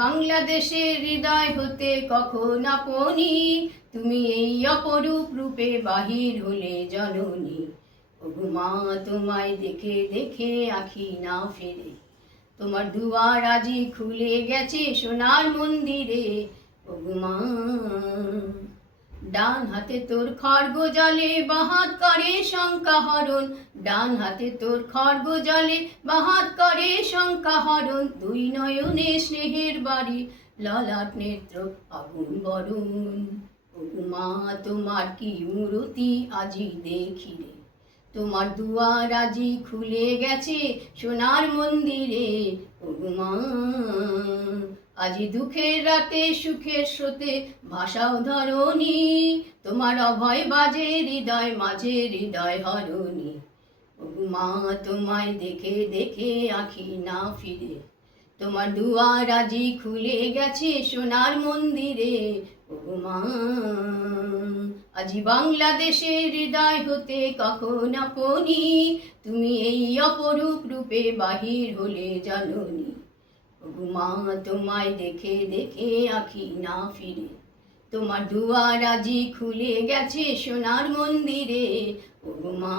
বাংলাদেশের হৃদয় হতে কখন আপনি তুমি এই অপরূপ রূপে বাহির হলে জননী। ওগো মা, তোমায় দেখে দেখে আঁখি না ফেরে, তোমার দুয়ার আজি খুলে গেছে সোনার মন্দিরে। ওগো মা, ডান হাতে তোর খড়গ জলে বাহাত করে শঙ্কা হরণ, ডান হাতে তোর খড়গ জলে বাহাত করে শঙ্কা হরণ। দুই নয়নে স্নেহের বাড়ি, ললাট নেত্র আগুন বরণ। ওগো মা, তোমার কি মূরতি আজি দেখি রে, তোমার দুয়ার আজি খুলে গেছে সোনার মন্দিরে। ওগো মা, আজি দুঃখের রাতে সুখের স্রোতে ভাষাও ধরণী, তোমার অভয় বাজে হৃদয় মাঝে হৃদয় হরণী। ওগো মা, তোমায় দেখে দেখে আঁখি না ফিরে, তোমার দুয়ার আজি খুলে গেছে সোনার মন্দিরে। ওগো মা, আজি বাংলাদেশের হৃদয় হতে কখন আপনি তুমি এই অপরূপ রূপে বাহির হলে জননী। ওগো মা, তোমায় দেখে দেখে আঁখি না ফিরে, তোমার দুয়ার আজি খুলে গেছে সোনার মন্দিরে। ওগো মা।